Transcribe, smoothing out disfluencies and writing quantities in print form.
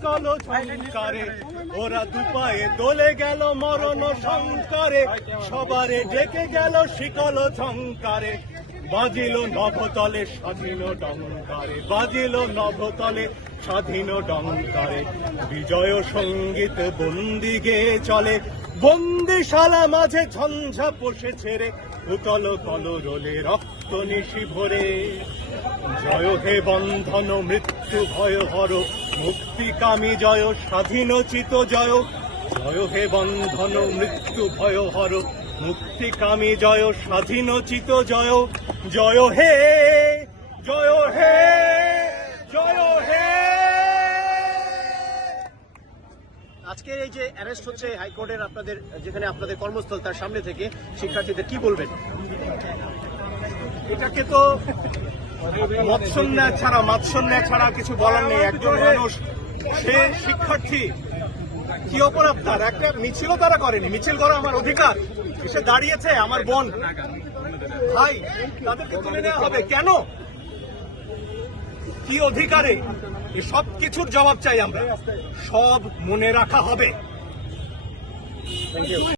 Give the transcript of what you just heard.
শিকল ঝংকারে ওরা দুপায়ে দোলে গেল মরণ সংকারে সবারে ডেকে গেল শিকল ঝংকারে বাজিল নভতলে স্বাধীন ডঙ্কারে বাজিল নভতলে স্বাধীন ডঙ্কারে বিজয় সঙ্গীত বন্দি গেয়ে চলে বন্দিশালা মাঝে ঝঞ্ঝা পোষে ছেড়ে উতল কলরোলে রক্ত নিশি ভরে জয় হে বন্ধন মৃত্যু ভয় হর মুক্তিকামী জয় স্বাধীনোচিত জয় জয় হে বন্ধন মৃত্যু ভয় হর মুক্তিকামী জয় স্বাধীনোচিত জয় জয় হে জয় হে জয় হে। আজকে এই যে অ্যারেস্ট হচ্ছে হাইকোর্টের আপনাদের যেখানে আপনাদের কর্মস্থল তার সামনে থেকে শিক্ষার্থীদের কি বলবেন? এটাকে তো মাৎসন্যা ছাড়া কিছু বলার নেই। একজন মানুষ, সে শিক্ষার্থী, কি অপরাধ তার? একটা মিছিলও তারা করেনি, মিছিল করা আমার অধিকার। এসে দাঁড়িয়েছে আমার বোন ভাই, তাদেরকে তুলে নেওয়া হবে কেন? কি অধিকারে? এই সব কিছুর জবাব চাই আমরা, সব মনে রাখা হবে।